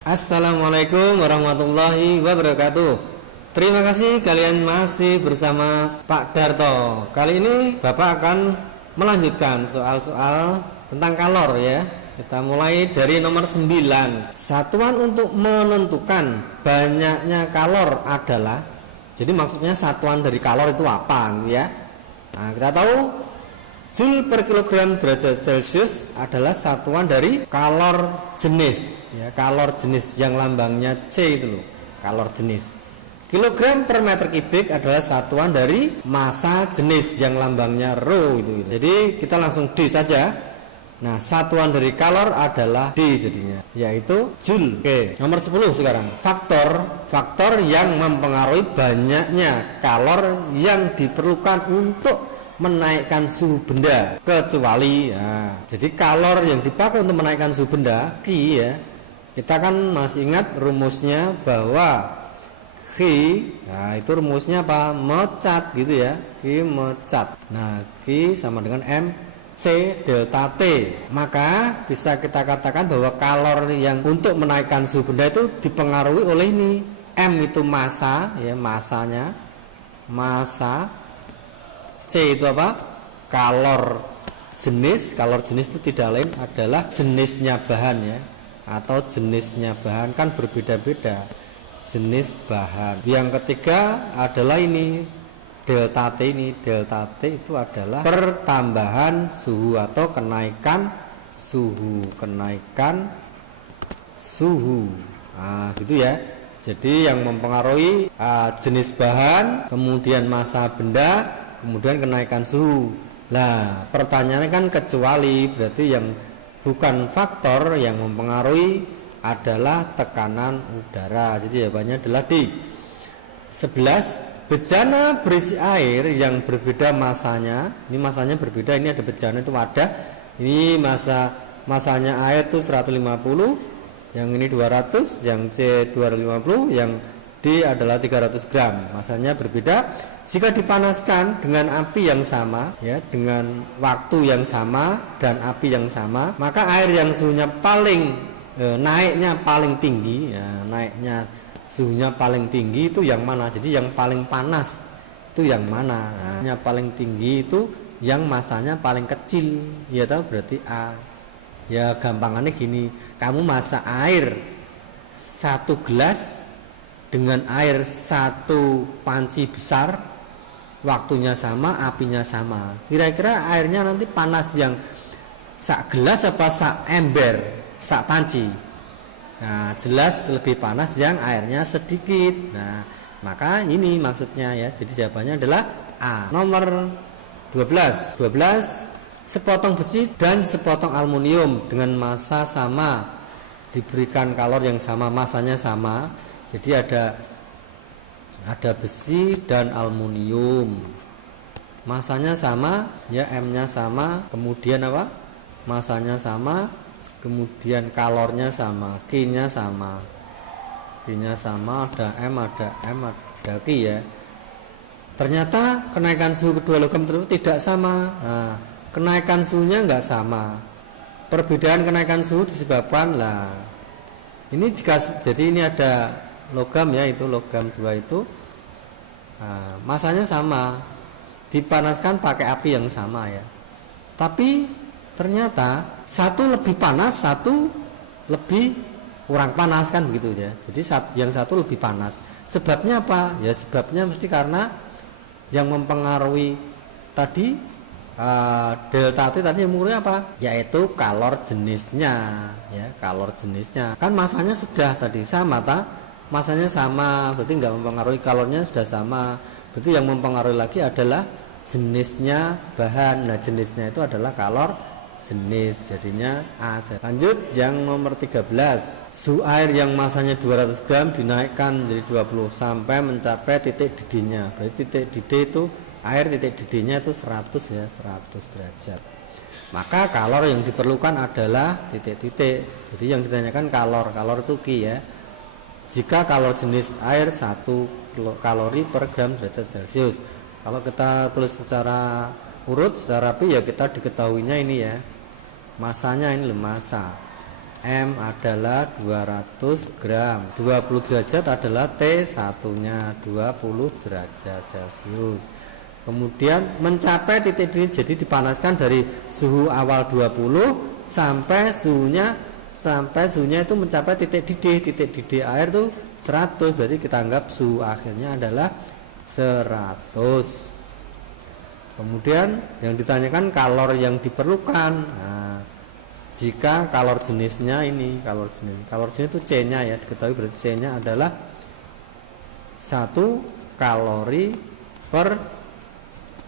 Assalamualaikum warahmatullahi wabarakatuh. Terima kasih kalian masih bersama Pak Darto. Kali ini Bapak akan melanjutkan soal-soal tentang kalor ya. Kita mulai dari nomor 9. Satuan untuk menentukan banyaknya kalor adalah. Jadi maksudnya satuan dari kalor itu apa ya? Nah, kita tahu Joule per kilogram derajat Celcius adalah satuan dari kalor jenis ya, kalor jenis yang lambangnya C itu loh, kalor jenis. Kilogram per meter kubik adalah satuan dari massa jenis yang lambangnya rho itu. Jadi kita langsung D saja. Nah, satuan dari kalor adalah D jadinya, yaitu Joule. Oke, nomor 10 sekarang. Faktor yang mempengaruhi banyaknya kalor yang diperlukan untuk menaikkan suhu benda, kecuali ya. Jadi kalor yang dipakai untuk menaikkan suhu benda, Q ya. Kita kan masih ingat rumusnya bahwa Q, nah itu rumusnya apa? Mecat gitu ya. Q mecat. Nah, Q sama dengan MC delta T. Maka bisa kita katakan bahwa kalor yang untuk menaikkan suhu benda itu dipengaruhi oleh ini. M itu massa ya, massanya. Massa. C itu apa? Kalor jenis. Kalor jenis itu tidak lain adalah jenisnya bahan ya, atau jenisnya bahan kan berbeda-beda jenis bahan. Yang ketiga adalah ini delta T. Ini delta T itu adalah pertambahan suhu atau kenaikan suhu, nah gitu ya. Jadi yang mempengaruhi jenis bahan, kemudian massa benda, kemudian kenaikan suhu. Nah, pertanyaannya kan kecuali, berarti yang bukan faktor yang mempengaruhi adalah tekanan udara. Jadi jawabannya adalah D. 11. Bejana berisi air yang berbeda masanya. Ini masanya berbeda, ini ada bejana itu wadah. Ini masanya air itu 150, yang ini 200, yang C 250, yang D adalah 300 gram. Masanya berbeda. Jika dipanaskan dengan api yang sama ya, dengan waktu yang sama dan api yang sama, maka air yang suhunya paling naiknya paling tinggi ya, naiknya suhunya paling tinggi itu yang mana? Jadi yang paling panas itu yang mana? Nah, yang paling tinggi itu yang masanya paling kecil. Ya tahu berarti A. Ya gampangannya gini, kamu masak air 1 gelas dengan air 1 panci besar, waktunya sama, apinya sama. Kira-kira airnya nanti panas yang sak gelas apa sak ember, sak panci? Nah, jelas lebih panas yang airnya sedikit. Nah, maka ini maksudnya ya. Jadi jawabannya adalah A. Nomor 12. Sepotong besi dan sepotong aluminium dengan massa sama diberikan kalor yang sama, massanya sama. Jadi ada besi dan aluminium, masanya sama ya, M-nya sama, kemudian apa? Masanya sama, kemudian kalornya sama, Q-nya sama. Q-nya sama, ada M, ada Q ya. Ternyata kenaikan suhu kedua logam tersebut tidak sama. Nah, kenaikan suhunya enggak sama. Perbedaan kenaikan suhu disebabkan lah. Ini dikasih, jadi ini ada logam ya, itu logam 2 itu. Nah, masanya sama, dipanaskan pakai api yang sama ya. Tapi ternyata satu lebih panas, satu lebih kurang panas kan begitu ya. Jadi yang satu lebih panas. Sebabnya apa? Ya sebabnya mesti karena yang mempengaruhi tadi delta T tadi yang mengurangi apa? Yaitu kalor jenisnya ya, kalor jenisnya. Kan masanya sudah tadi sama masanya sama, berarti nggak mempengaruhi, kalornya sudah sama. Berarti yang mempengaruhi lagi adalah jenisnya bahan. Nah, jenisnya itu adalah kalor jenis, jadinya A. Lanjut yang nomor 13. Suhu air yang masanya 200 gram dinaikkan menjadi 20 sampai mencapai titik didihnya. Berarti titik didih itu air, titik didihnya itu 100 ya, 100 derajat. Maka kalor yang diperlukan adalah titik-titik. Jadi yang ditanyakan kalor itu Q ya. Jika kalor jenis air 1 kalori per gram derajat Celcius. Kalau kita tulis secara urut, secara rapi ya kita diketahuinya ini ya. Masanya ini massa. M adalah 200 gram. 20 derajat adalah T1 nya 20 derajat Celcius. Kemudian mencapai titik D, jadi dipanaskan dari suhu awal 20 sampai suhunya itu mencapai titik didih air tuh 100, berarti kita anggap suhu akhirnya adalah 100. Kemudian yang ditanyakan kalor yang diperlukan. Nah, jika kalor jenisnya ini, kalor jenis itu C-nya ya, diketahui berarti C-nya adalah 1 kalori per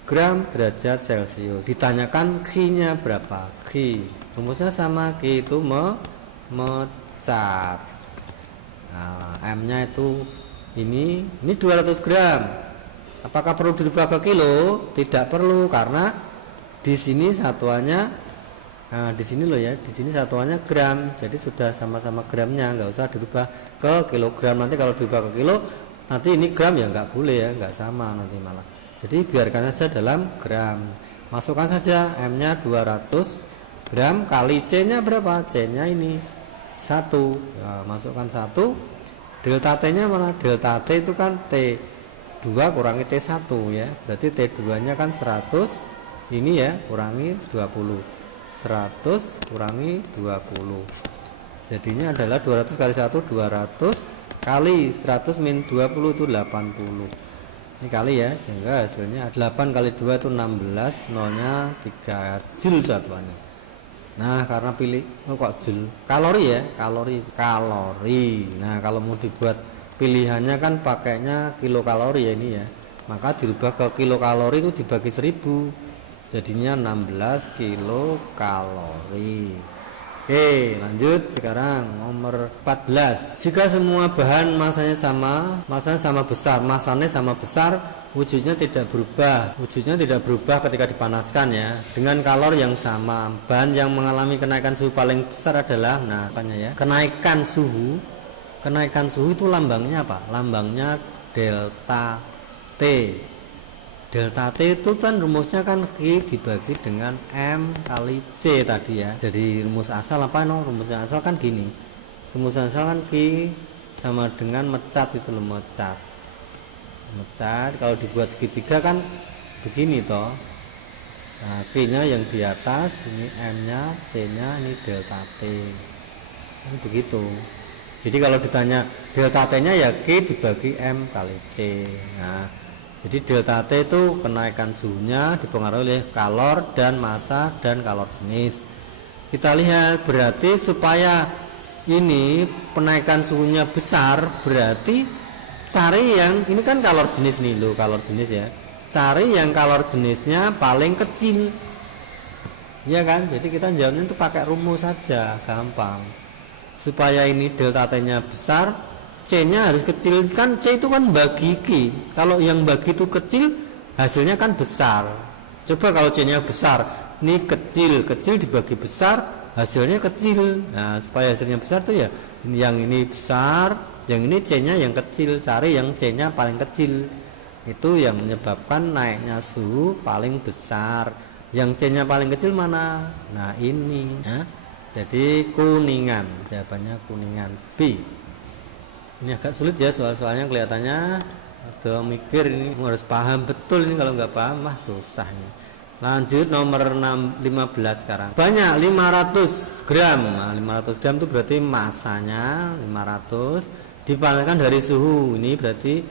gram derajat Celcius. Ditanyakan Q-nya berapa? Q rumusnya sama, Q itu mecat. Nah, M-nya itu ini 200 gram. Apakah perlu dirubah ke kilo? Tidak perlu, karena di sini satuannya, nah di sini loh ya, di sini satuannya gram, jadi sudah sama-sama gramnya, nggak usah dirubah ke kilogram. Nanti kalau dirubah ke kilo, nanti ini gram ya nggak boleh ya, nggak sama nanti malah. Jadi biarkan saja dalam gram. Masukkan saja M-nya 200 gram kali C-nya berapa? C-nya ini 1. Nah, masukkan 1. Delta T-nya mana? Delta T itu kan T2 kurangi T1 ya. Berarti T2-nya kan 100. Ini ya, kurangi 20. 100 kurangi 20. Jadinya adalah 200 kali 1 200 kali 100 min 20 itu 80. Ini kali ya, sehingga hasilnya 8 kali 2 itu 16, nolnya 3 joule satuannya. Nah, karena pilih kok joule, kalori ya, kalori. Nah, kalau mau dibuat pilihannya kan pakainya kilokalori ya ini ya. Maka dirubah ke kilokalori itu dibagi 10. Jadinya 16 kilokalori. Oke, lanjut sekarang nomor 14. Jika semua bahan masanya sama besar, wujudnya tidak berubah ketika dipanaskan ya, dengan kalor yang sama. Bahan yang mengalami kenaikan suhu paling besar adalah, nah apanya ya, kenaikan suhu itu lambangnya apa? Lambangnya delta T. Delta T itu kan rumusnya kan Q dibagi dengan M kali C tadi ya. Jadi rumus asal apa no? Rumusnya asal kan gini. Rumus asal kan Q sama dengan mecat itu loh, mecat. Kalau dibuat segitiga kan begini toh. Nah, Q-nya yang di atas, ini M-nya, C-nya, ini delta T. Kan begitu. Jadi kalau ditanya delta T-nya ya Q dibagi M kali C. Nah, jadi delta T itu kenaikan suhunya dipengaruhi oleh kalor dan massa dan kalor jenis. Kita lihat, berarti supaya ini penaikan suhunya besar, berarti cari yang ini kan kalor jenis nih loh, kalor jenis ya. Cari yang kalor jenisnya paling kecil. Ya kan? Jadi kita jawabnya itu pakai rumus saja, gampang. Supaya ini delta T-nya besar, C-nya harus kecil, kan C itu kan bagi Q. Kalau yang bagi itu kecil, hasilnya kan besar. Coba kalau C-nya besar, ini kecil dibagi besar, hasilnya kecil. Nah, supaya hasilnya besar tuh ya, yang ini besar, yang ini C-nya yang kecil. Cari yang C-nya paling kecil. Itu yang menyebabkan naiknya suhu paling besar. Yang C-nya paling kecil mana? Nah, ini. Nah, jadi kuningan, jawabannya kuningan B. Ini agak sulit ya soal-soalnya, kelihatannya ada mikir, ini harus paham betul, ini kalau nggak paham mah susah nih. Lanjut nomor 15 sekarang. Banyak 500 gram. Nah, 500 gram itu berarti masanya 500 dipanaskan dari suhu. Ini berarti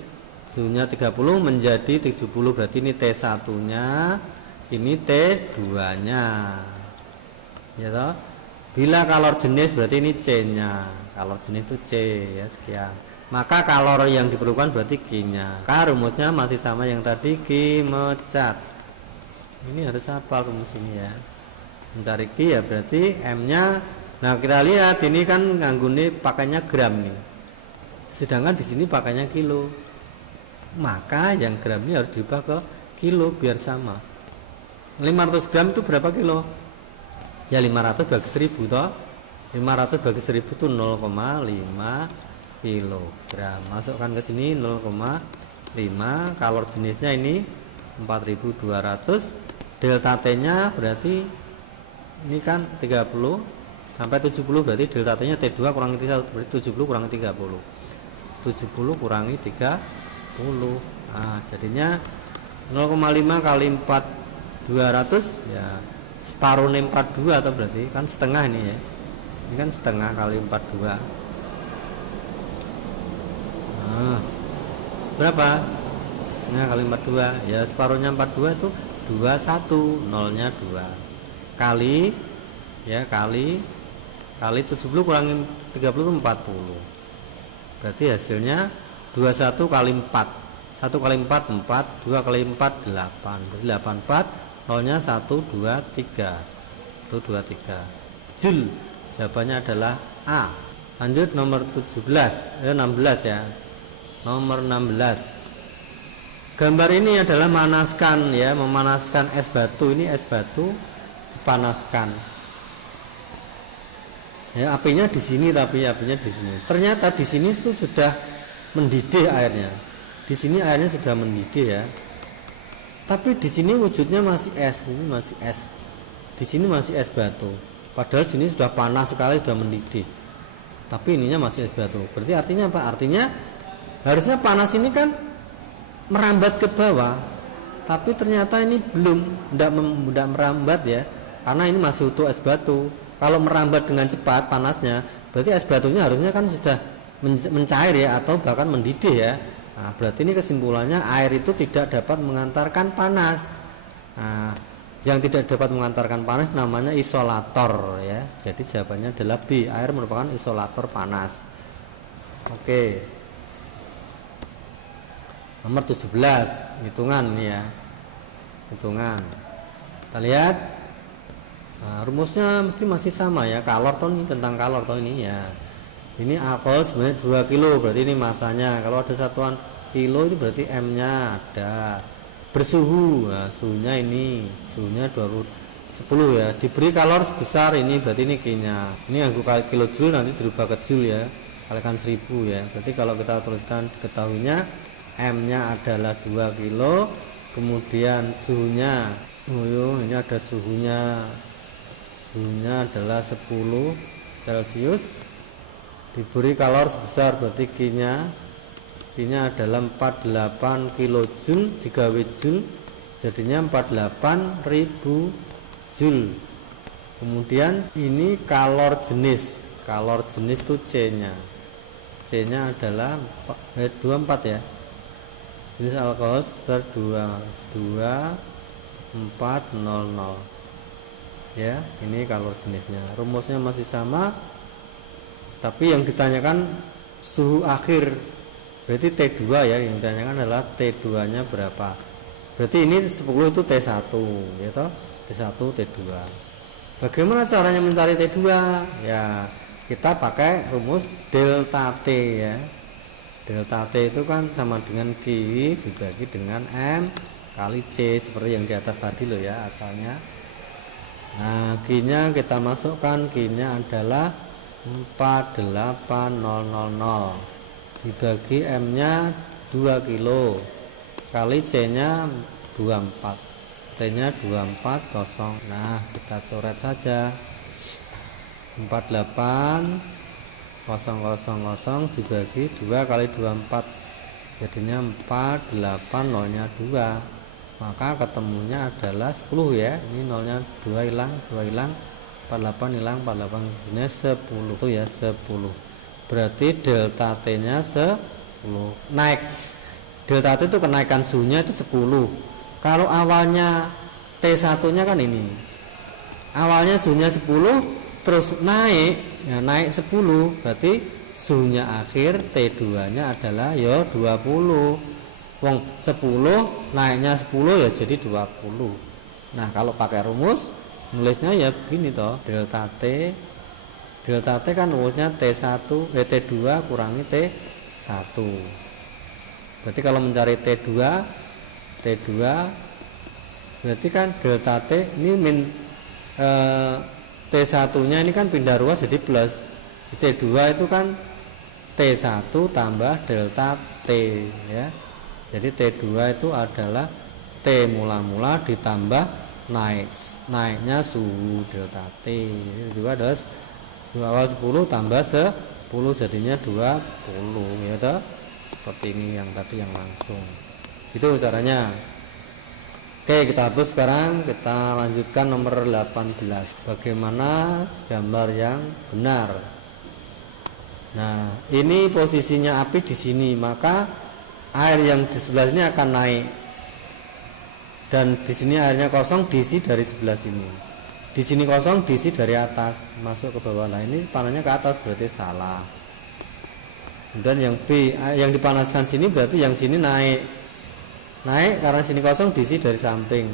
suhunya 30 menjadi 70, berarti ini T1-nya, ini T2-nya. Ya toh? Bila kalor jenis berarti ini C-nya. Kalor jenis itu C ya, sekian. Maka kalor yang diperlukan berarti Q-nya. Rumusnya masih sama yang tadi, Q mecat. Ini harus hafal rumus ini ya. Mencari Q ya berarti M-nya. Nah, kita lihat ini kan nganggune pakainya gram nih. Sedangkan di sini pakainya kilo. Maka yang gram ini harus diubah ke kilo biar sama. 500 gram itu berapa kilo? Ya 500 bagi 1000 toh. 500 bagi 1000 itu 0,5 kilogram. Masukkan ke sini 0,5. Kalor jenisnya ini 4200. Delta T nya berarti ini kan 30 sampai 70 berarti delta T nya T2 kurangi T1 berarti 70 kurangi 30. 70 kurangi 30. Nah, jadinya 0,5 kali 4 200 ya separuh 42 atau berarti kan setengah ini ya. Ini kan setengah kali 42. Nah, berapa? Setengah kali 42 ya separuhnya 42 itu 21, nolnya 2 kali ya kali 70 kurangi 30 itu 40. Berarti hasilnya 21 kali 4. 1 kali 4 4, 2 kali 4 8. Berarti 84, nolnya 1 2 3. 1 2 3. Joule. Jawabannya adalah A. Lanjut nomor 16 ya. Nomor 16. Gambar ini adalah memanaskan ya, memanaskan es batu. Ini es batu dipanaskan. Ya, apinya di sini tapi apinya di sini. Ternyata di sini itu sudah mendidih airnya. Di sini airnya sudah mendidih ya. Tapi di sini wujudnya masih es. Ini masih es. Di sini masih es batu. Padahal sini sudah panas sekali, sudah mendidih. Tapi ininya masih es batu. Berarti artinya apa? Artinya harusnya panas ini kan merambat ke bawah, tapi ternyata ini belum, tidak merambat ya, karena ini masih utuh es batu. Kalau merambat dengan cepat panasnya, berarti es batunya harusnya kan sudah mencair ya, atau bahkan mendidih ya. Nah, berarti ini kesimpulannya air itu tidak dapat mengantarkan panas. Nah, yang tidak dapat mengantarkan panas namanya isolator ya. Jadi jawabannya adalah B. Air merupakan isolator panas. Oke. Nomor 17, hitungan nih ya. Hitungan. Kita lihat. Nah, rumusnya mesti masih sama ya. Kalor toh ini, tentang kalor toh ini ya. Ini alkohol sebenarnya 2 kilo, berarti ini masanya. Kalau ada satuan kilo itu berarti M-nya ada. Bersuhu. Nah, suhunya ini, suhunya 10 ya. Diberi kalor sebesar ini, berarti ini Q-nya. Ini yang kali kilojoule nanti dirubah ke joule ya. Kalikan 1000 ya. Berarti kalau kita tuliskan ketahuinya M-nya adalah 2 kilo, kemudian suhunya, ini ada suhunya adalah 10 Celcius, diberi kalor sebesar, berarti Q-nya adalah 48 kilojoule, 3W joule, jadinya 48.000 joule. Kemudian ini kalor jenis itu C-nya adalah 24 ya. Jenis alkohol sebesar 22400 ya. Ini kalor jenisnya. Rumusnya masih sama, tapi yang ditanyakan suhu akhir, berarti T2 ya. Yang ditanyakan adalah T2 nya berapa. Berarti ini 10 itu T1 ya toh. T1 T2. Bagaimana caranya mencari T2 ya? Kita pakai rumus delta T ya. Delta T itu kan sama dengan Q dibagi dengan M kali C, seperti yang di atas tadi loh ya asalnya. Nah, Q-nya kita masukkan, Q-nya adalah 48000 dibagi M-nya 2 kilo kali C-nya 24, T-nya 240. Nah, kita coret saja. 48 000 dibagi 2 kali 24, jadinya 48, nolnya 2, maka ketemunya adalah 10 ya. Ini nolnya 2 hilang, 48 hilang, 48 jadinya 10 tuh ya, 10. Berarti delta T nya 10. Naik delta T itu kenaikan suhunya itu 10. Kalau awalnya T1 nya kan ini, awalnya suhunya 10 terus naik ya, naik 10, berarti suhunya akhir T2 nya adalah ya 20. Wong 10 naiknya 10 ya jadi 20. Nah, kalau pakai rumus nulisnya ya begini toh, delta T kan rumusnya T1 T2 kurangi T1. Berarti kalau mencari T2 berarti kan delta T ini T1 nya ini kan pindah ruas jadi plus, T2 itu kan T1 tambah delta T ya. Jadi T2 itu adalah T mula-mula ditambah naiknya suhu delta T. Jadi T2 adalah awal 10 tambah 10 jadinya 20 ya toh. Seperti ini yang tadi yang langsung. Itu caranya. Oke, kita hapus sekarang. Kita lanjutkan nomor 18. Bagaimana gambar yang benar? Nah, ini posisinya api di sini, maka air yang di sebelah sini akan naik. Dan di sini airnya kosong, diisi dari sebelah sini. Di sini kosong, diisi dari atas, masuk ke bawah. Nah, ini panasnya ke atas, berarti salah. Dan yang B, yang dipanaskan sini berarti yang sini naik karena sini kosong, diisi dari samping.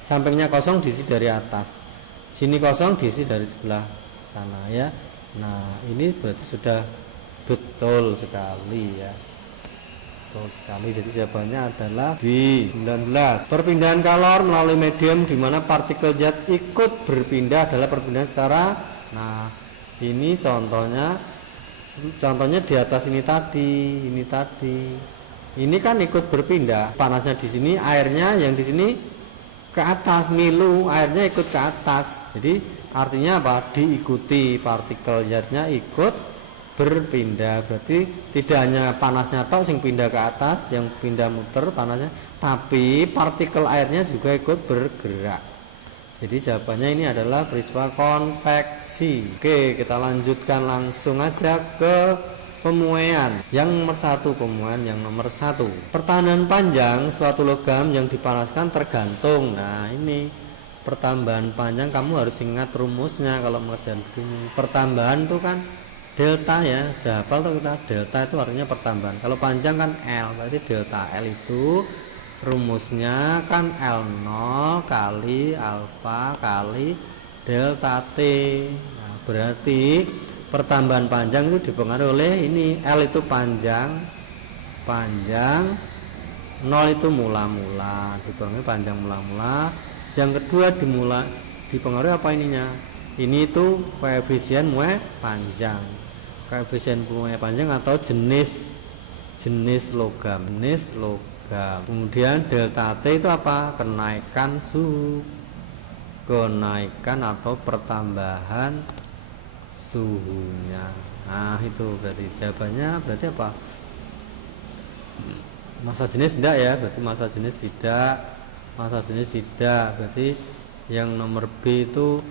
Sampingnya kosong, diisi dari atas. Sini kosong, diisi dari sebelah sana ya. Nah, ini berarti sudah betul sekali ya. Betul sekali. Jadi jawabannya adalah B19. Perpindahan kalor melalui medium di mana partikel zat ikut berpindah adalah perpindahan secara. Nah, ini contohnya di atas ini tadi. Ini kan ikut berpindah. Panasnya di sini, airnya yang di sini ke atas, milu, airnya ikut ke atas. Jadi artinya apa? Diikuti, partikel zatnya ikut berpindah. Berarti tidak hanya panasnya tok sing pindah ke atas, yang pindah muter panasnya, tapi partikel airnya juga ikut bergerak. Jadi jawabannya ini adalah peristiwa konveksi. Oke, kita lanjutkan langsung aja ke pemuaian. Yang nomor 1, pemuaian yang nomor 1. Pertambahan panjang suatu logam yang dipanaskan tergantung. Nah, ini pertambahan panjang, kamu harus ingat rumusnya kalau mengerjakan begini. Pertambahan itu kan delta ya, udah hafal tuh kita. Delta itu artinya pertambahan. Kalau panjang kan L, berarti delta L itu rumusnya kan L0 kali alfa kali delta T. Nah, berarti pertambahan panjang itu dipengaruhi oleh ini. L itu panjang, 0 itu mula-mula, dipengaruhi panjang mula-mula. Yang kedua dipengaruhi apa ininya? Ini itu koefisien muai panjang. Koefisien muai panjang atau jenis logam. Kemudian delta T itu apa? Kenaikan suhu, kenaikan atau pertambahan suhunya. Nah, itu berarti jawabannya berarti apa? Massa jenis tidak ya, berarti massa jenis tidak. Berarti yang nomor B itu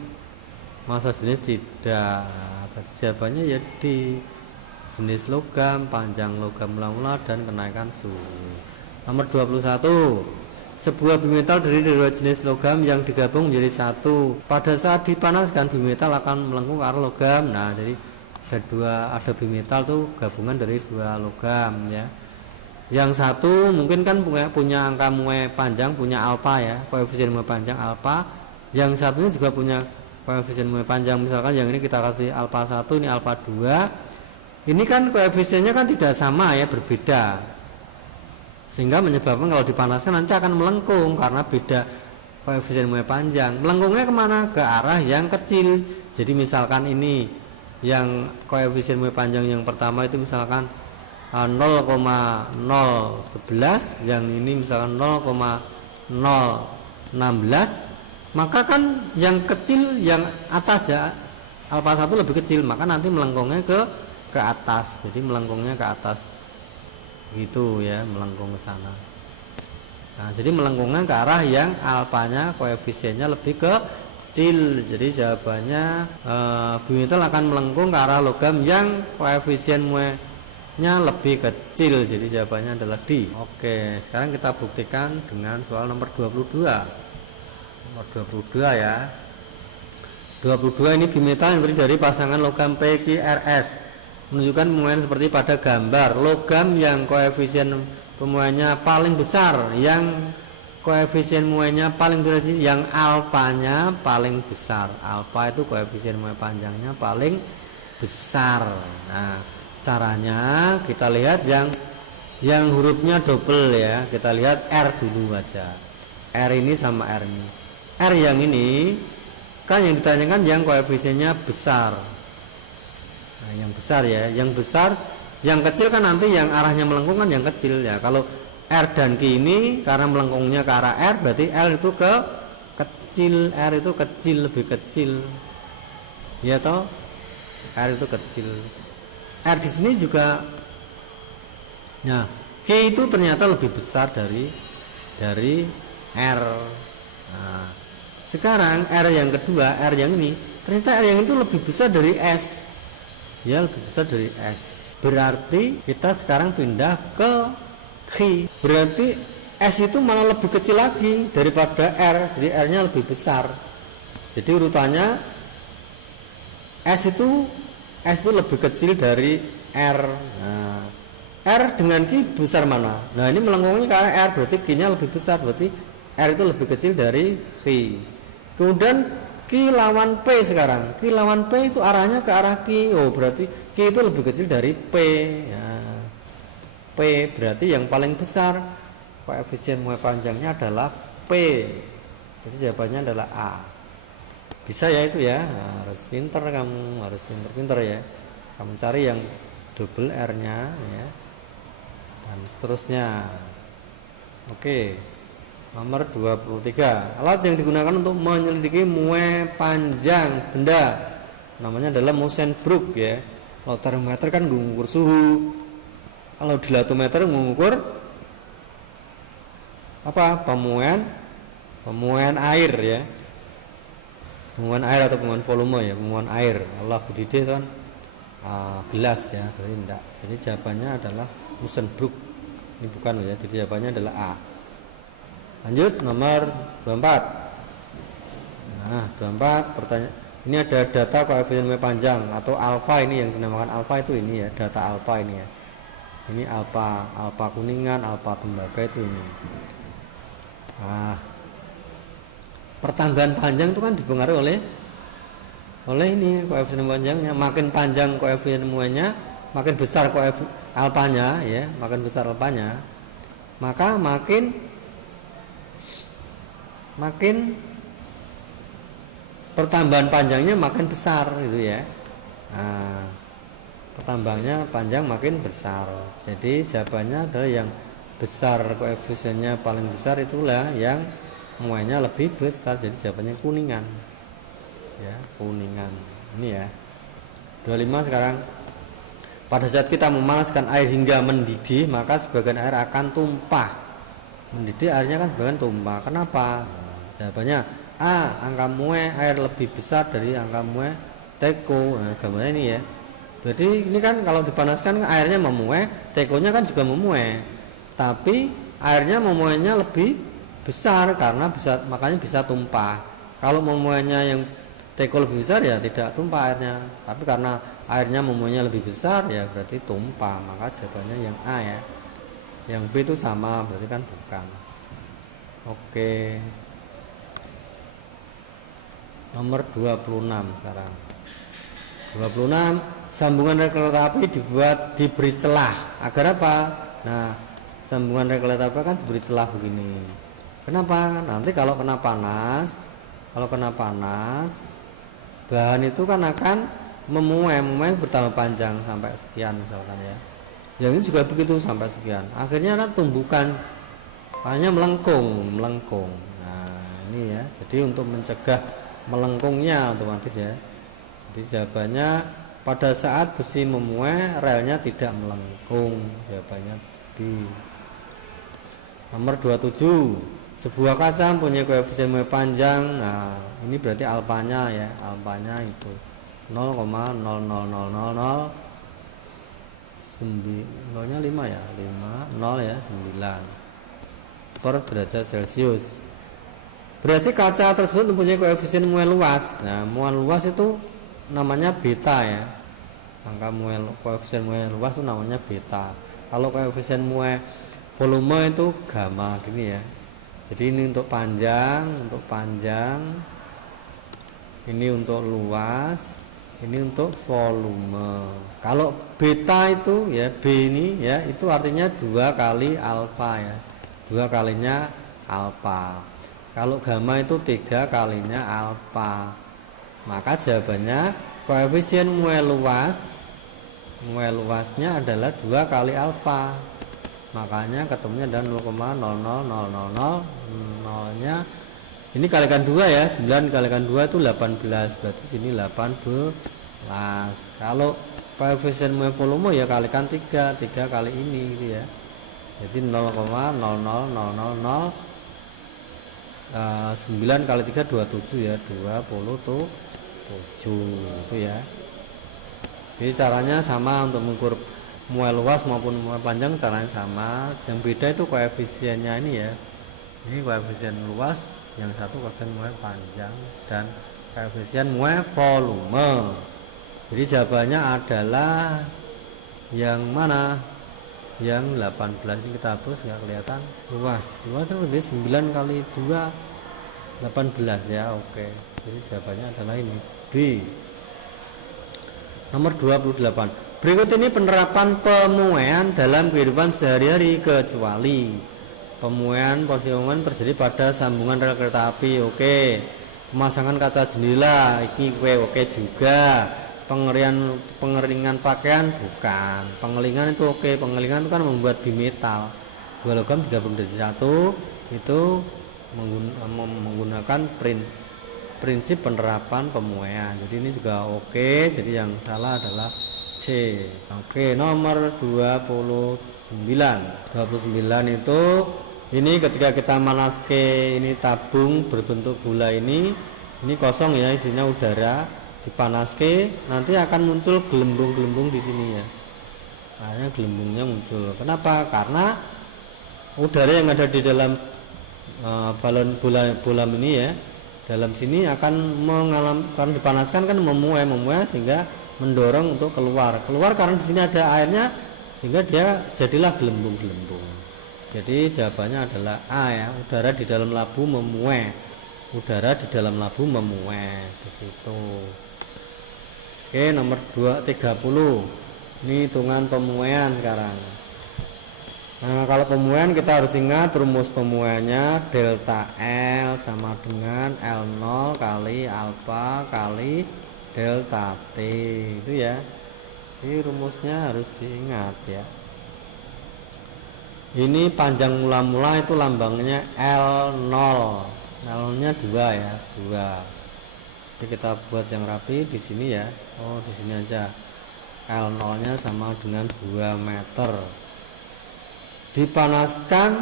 massa jenis tidak. Berarti jawabannya ya di jenis logam, panjang logam mula-mula, dan kenaikan suhu. Nomor 21. Sebuah bimetal terdiri dari dua jenis logam yang digabung menjadi satu. Pada saat dipanaskan, bimetal akan melengkung ke arah logam. Nah, jadi ada bimetal tuh gabungan dari dua logam ya. Yang satu mungkin kan punya angka muai panjang, punya alfa ya, koefisien muai panjang alfa. Yang satunya juga punya koefisien muai panjang. Misalkan yang ini kita kasih alfa 1, ini alfa 2. Ini kan koefisiennya kan tidak sama ya, berbeda. Sehingga menyebabkan kalau dipanaskan nanti akan melengkung karena beda koefisien muai panjang. Melengkungnya kemana? Ke arah yang kecil. Jadi misalkan ini yang koefisien muai panjang yang pertama itu misalkan 0,011, yang ini misalkan 0,016, maka kan yang kecil yang atas ya, alfa 1 lebih kecil, maka nanti melengkungnya ke atas. Jadi melengkungnya ke atas gitu ya, melengkung ke sana. Nah, jadi melengkungnya ke arah yang alfanya koefisiennya lebih kecil. Jadi jawabannya bimetal akan melengkung ke arah logam yang koefisien muainya lebih kecil. Jadi jawabannya adalah D. Oke, sekarang kita buktikan dengan soal nomor 22. Nomor 22 ya. 22 ini bimetal yang terdiri dari pasangan logam PQRS. Menunjukkan pemuaian seperti pada gambar. Logam yang koefisien pemuaiannya paling besar, yang koefisien muainya paling kecil, yang alfanya paling besar. Alfa itu koefisien muai panjangnya paling besar. Nah, caranya kita lihat yang hurufnya double ya. Kita lihat R dulu aja. R ini sama R ini. R yang ini kan yang ditanyakan yang koefisiennya besar. Nah, yang besar ya, yang besar, yang kecil kan nanti yang arahnya melengkung kan yang kecil ya. Kalau R dan Q ini karena melengkungnya ke arah R, berarti L itu kecil, R itu kecil, lebih kecil ya toh. R itu kecil. R di sini juga, nah Q itu ternyata lebih besar dari R. Nah, sekarang R yang kedua, R yang ini, ternyata R yang itu lebih besar dari S. Ya, lebih besar dari S. Berarti kita sekarang pindah ke Q. Berarti S itu malah lebih kecil lagi daripada R. Jadi R-nya lebih besar. Jadi urutannya S itu lebih kecil dari R. Nah, R dengan Q besar mana? Nah, ini melengkungnya ke arah R, berarti Q-nya lebih besar, berarti R itu lebih kecil dari Q. Kemudian Q lawan P sekarang. Q lawan P itu arahnya ke arah Q. Oh, berarti Q itu lebih kecil dari P. Ya. P berarti yang paling besar koefisien muai panjangnya adalah P. Jadi jawabannya adalah A. Bisa ya itu ya. Nah, harus pinter kamu, harus pinter-pinter ya. Kamu cari yang double R-nya ya. Dan seterusnya. Oke. Nomor 23. Alat yang digunakan untuk menyelidiki muai panjang benda namanya adalah Mosenbrook ya. Kalau termometer kan mengukur suhu. Kalau dilatometer mengukur apa? Pemuaian air ya. Pemuaian air atau pemuaian volume ya, pemuaian air. Allah budidaya kan gelas ya, berarti enggak. Jadi jawabannya adalah Mosenbrook. Ini bukan ya. Jadi jawabannya adalah A. Lanjut nomor 24. Nah, 24 pertanyaan. Ini ada data koefisien muai panjang atau alfa, ini yang dinamakan alfa itu ini ya, data alfa ini ya. Ini alfa kuningan, alfa tembaga itu ini. Nah, pertambahan panjang itu kan dipengaruhi oleh ini koefisien panjangnya. Makin panjang koefisien muainya, makin besar alfanya ya, makin besar alfanya, maka makin pertambahan panjangnya makin besar gitu ya. Nah, pertambahannya panjang makin besar. Jadi jawabannya adalah yang besar, koefisiennya paling besar itulah yang muainya lebih besar. Jadi jawabannya kuningan. Ya, kuningan. Ini ya. 25 sekarang. Pada saat kita memanaskan air hingga mendidih, maka sebagian air akan tumpah. Mendidih airnya kan sebagian tumpah. Kenapa? Jawabannya A, angka muai air lebih besar dari angka muai teko. Nah, gambarnya ini ya. Jadi ini kan kalau dipanaskan airnya memuai, tekonya kan juga memuai. Tapi airnya memuainya lebih besar karena makanya bisa tumpah. Kalau memuainya yang teko lebih besar ya tidak tumpah airnya. Tapi karena airnya memuainya lebih besar ya berarti tumpah. Maka jawabannya yang A ya. Yang B itu sama, berarti kan bukan. Oke. Nomor 26 sekarang. 26, sambungan rel kereta api diberi celah agar apa? Nah, sambungan rel kereta api kan diberi celah begini. Kenapa? Nanti kalau kena panas, bahan itu kan akan memuai bertambah panjang sampai sekian misalkan ya. Yang ini juga begitu sampai sekian. Akhirnya kan tumbukan hanya melengkung. Nah, ini ya. Jadi untuk mencegah melengkungnya otomatis ya. Jadi jawabannya pada saat besi memuai relnya tidak melengkung. Jawabannya B. Nomor 27. Sebuah kaca mempunyai koefisien muai panjang. Nah, ini berarti alfanya ya. Alfanya itu 0,00000 nolnya 5 ya, 0 ya, 9 per derajat Celcius. Berarti kaca tersebut mempunyai koefisien muai luas. Nah, muai luas itu namanya beta ya. Angka koefisien muai luas itu namanya beta. Kalau koefisien muai volume itu gamma gini ya. Jadi ini untuk panjang, ini untuk luas, ini untuk volume. Kalau beta itu ya, B ini ya, itu artinya 2 kali alfa ya. 2 kalinya alfa. Kalau gamma itu 3 kalinya alfa. Maka jawabannya koefisien muai luasnya adalah 2 kali alfa. Makanya ketemunya adalah 0,00000 nya ini kalikan 2 ya. 9 kalikan 2 itu 18. Berarti sini 18. Kalau koefisien mu volume ya kalikan 3 kali ini gitu ya. Jadi 0,00009 kali 3 27 ya, 27 itu ya. Jadi caranya sama untuk mengukur muai luas maupun muai panjang, caranya sama. Yang beda itu koefisiennya ini ya. Ini koefisien luas, yang satu koefisien muai panjang dan koefisien muai volume. Jadi jawabannya adalah yang mana? Yang 18. Ini kita hapus, nggak kelihatan. Luas itu berarti 9 kali 2 18 ya. Oke. Jadi jawabannya adalah ini B. Nomor 28. Berikut ini penerapan pemuaian dalam kehidupan sehari-hari kecuali pemuaian posisi pemuaian terjadi pada sambungan rel kereta api. Oke. Pemasangan kaca jendela ini oke juga. Pengeringan pakaian bukan. Pengelingan itu oke. Pengelingan itu kan membuat bimetal. 2 logam digabung jadi satu, itu menggunakan prinsip penerapan pemuaian. Jadi ini juga oke. Jadi yang salah adalah C. Oke, nomor 29 itu ini ketika kita manaske ini tabung berbentuk bola ini kosong ya, isinya udara, dipanaske nanti akan muncul gelembung-gelembung di sini ya. Akhirnya gelembungnya muncul. Kenapa? Karena udara yang ada di dalam balon bola ini ya, dalam sini akan mengalami, karena dipanaskan kan memuai sehingga mendorong untuk keluar karena di sini ada airnya sehingga dia jadilah gelembung-gelembung. Jadi jawabannya adalah A ya, udara di dalam labu memuai. Begitu. Oke, nomor 30. Ini hitungan pemuaian sekarang. Nah, kalau pemuaian kita harus ingat rumus pemuaiannya delta L sama dengan L0 kali alfa kali delta T itu ya. Ini rumusnya harus diingat ya. Ini panjang mula-mula itu lambangnya L0. L-nya 2 ya, 2. Jadi kita buat yang rapi di sini ya. Oh, di sini aja. L0-nya sama dengan 2 meter. Dipanaskan.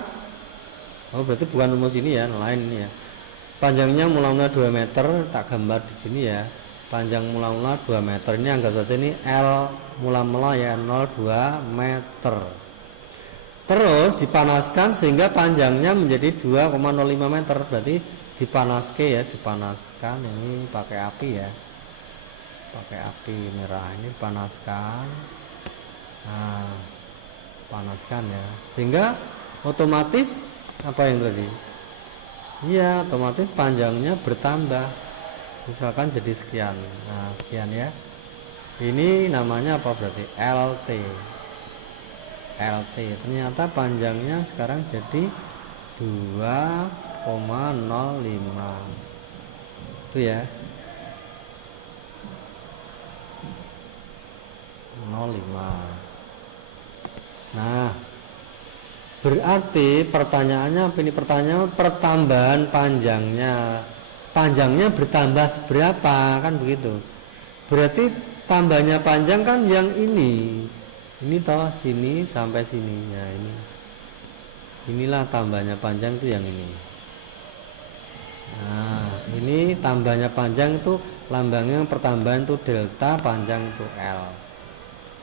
Oh, berarti bukan rumus ini ya, lain ini ya. Panjangnya mula-mula 2 meter, tak gambar di sini ya. Panjang mula-mula 2 meter. Ini anggap saja ini L mula-mula ya, 0,2 meter. Terus dipanaskan sehingga panjangnya menjadi 2,05 meter. Berarti dipanaskan ini pakai api ya, pakai api merah ini dipanaskan. Nah, panaskan ya, sehingga otomatis apa yang terjadi? Iya, otomatis panjangnya bertambah, misalkan jadi sekian. Nah, sekian ya, ini namanya apa berarti? LT. Ternyata panjangnya sekarang jadi 2,05 itu ya, 0,5. Nah, berarti pertanyaannya apa ini? Pertanyaan pertambahan panjangnya bertambah seberapa, kan begitu. Berarti tambahnya panjang kan yang ini toh, sini sampai sini ya, inilah tambahnya panjang itu yang ini. Nah, ini tambahnya panjang itu lambangnya pertambahan itu delta, panjang itu L.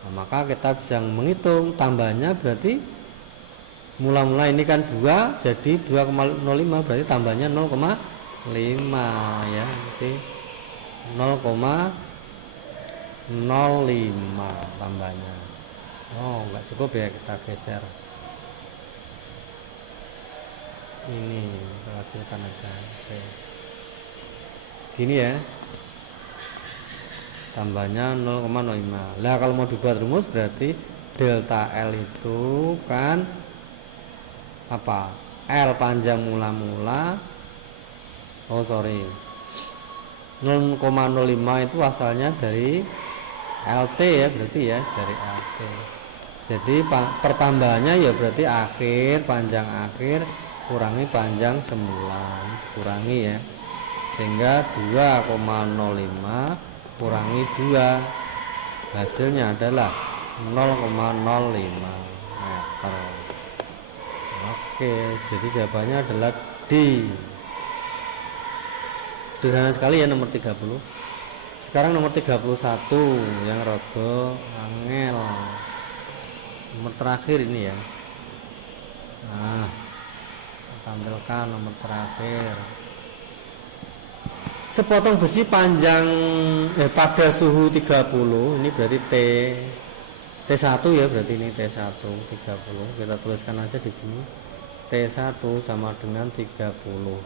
Nah, maka kita bisa menghitung tambahnya, berarti mula-mula ini kan 2 jadi 2,05, berarti tambahnya 0,5 ya, sih 0,05 tambahnya. Oh, enggak cukup ya, kita geser ini, kita hasilkan aja. Oke, gini ya, tambahnya 0,05. Lah kalau mau dibuat rumus berarti delta L itu kan apa? L panjang mula-mula, 0,05 itu asalnya dari LT ya, berarti ya dari LT. Jadi pertambahannya ya berarti akhir, panjang akhir kurangi panjang semula, kurangi ya, sehingga 2,05 kurangi 2, hasilnya adalah 0,05 meter. Oke, jadi jawabannya adalah D. Sederhana sekali ya nomor 30. Sekarang nomor 31 yang rada angel. Nomor terakhir ini ya. Nah, tampilkan nomor terakhir. Sepotong besi panjang pada suhu 30, ini berarti T1 ya, berarti ini T1 30. Kita tuliskan aja di sini. T1 sama dengan 30.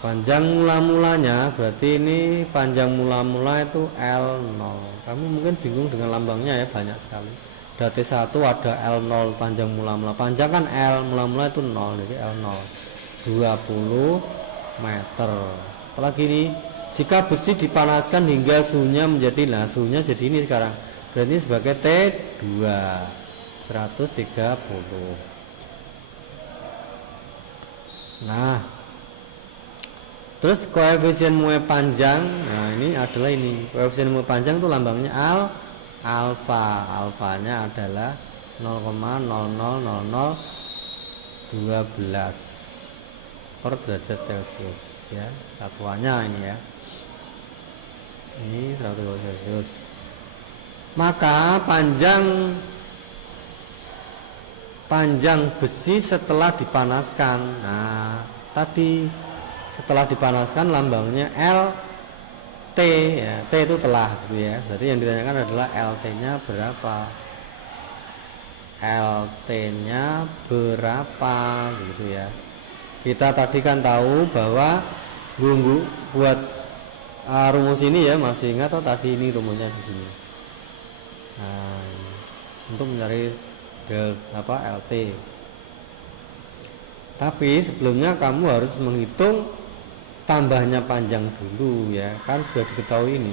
Panjang mula-mulanya berarti ini panjang mula-mula itu L0. Kamu mungkin bingung dengan lambangnya ya, banyak sekali. Ada T1, ada L0 panjang mula-mula. Panjang kan L, mula-mula itu 0, jadi L0. 20 meter. Apalagi ini, jika besi dipanaskan hingga suhunya menjadi, nah suhunya jadi ini sekarang. Berarti sebagai T2 130. Nah, terus koefisien muai panjang. Nah, ini adalah ini. Koefisien muai panjang itu lambangnya alfa. Alfanya adalah 0,000012 per derajat Celcius ya. Satuannya ini ya. Ini 100 Celcius. Maka panjang besi setelah dipanaskan. Nah, tadi setelah dipanaskan lambangnya LT ya. T itu telah gitu ya. Berarti yang ditanyakan adalah LT-nya berapa? LT-nya berapa gitu ya. Kita tadi kan tahu bahwa buat rumus ini ya, masih ingat atau tadi ini rumusnya di sini. Nah, untuk mencari LT. Tapi sebelumnya kamu harus menghitung tambahnya panjang dulu ya. Kan sudah diketahui ini.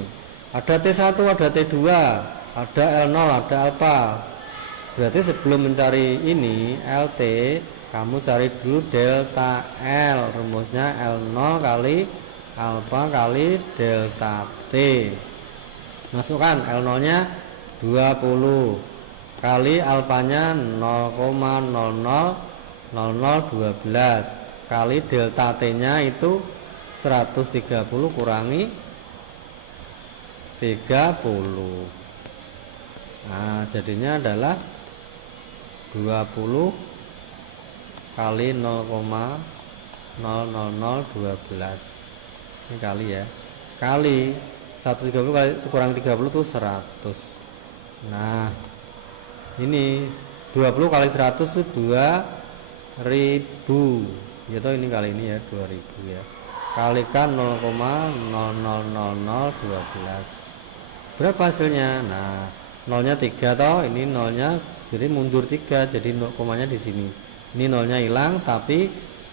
Ada T1, ada T2, ada L0, ada alfa. Berarti sebelum mencari ini LT, kamu cari dulu delta L. Rumusnya L0 kali alfa kali delta T. Masukkan L0-nya 20 kali alfanya 0,000012 kali delta T-nya itu 130 kurangi 30. Nah, jadinya adalah 20 kali 0,00012. Ini kali ya. Kali 130 kali kurang 30 itu 100. Nah, ini 20 kali 100 itu 2000. Ya toh ini kali ini ya 2000 ya. Kalikan 0,000012. Berapa hasilnya? Nah, nolnya 3 toh, ini nolnya jadi mundur 3, jadi komanya di sini. Ini nolnya hilang, tapi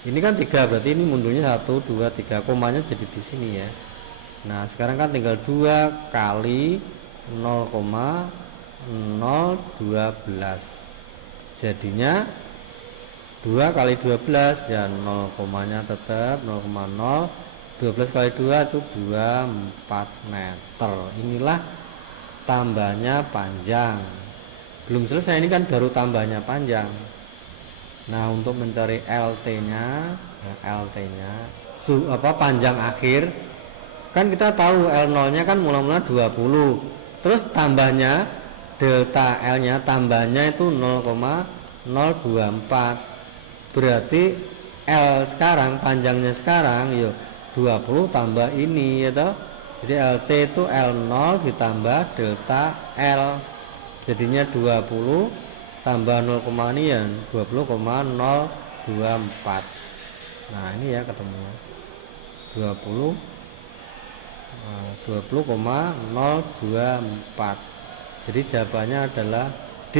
ini kan 3, berarti ini mundurnya 1 2 3, komanya jadi di sini ya. Nah, sekarang kan tinggal 2 kali 0,012. Jadinya 2 kali 12 ya 0 komanya tetap 0,0. 12 kali 2 itu 24 meter. Inilah tambahnya panjang. Belum selesai, ini kan baru tambahnya panjang. Nah, untuk mencari LT-nya, panjang akhir, kan kita tahu L0-nya kan mula-mula 20. Terus tambahnya delta L-nya tambahnya itu 0,024. Berarti L sekarang panjangnya sekarang yuk 20 tambah ini ya toh. Jadi LT itu L0 ditambah delta L. Jadinya 20 tambah 0, ini ya 20,024. Nah, ini ya ketemunya 20,024. Jadi jawabannya adalah D.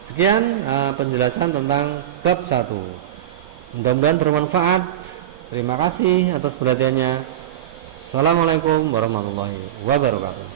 Sekian penjelasan tentang bab 1. Mudah-mudahan bermanfaat. Terima kasih atas perhatiannya. Assalamualaikum warahmatullahi wabarakatuh.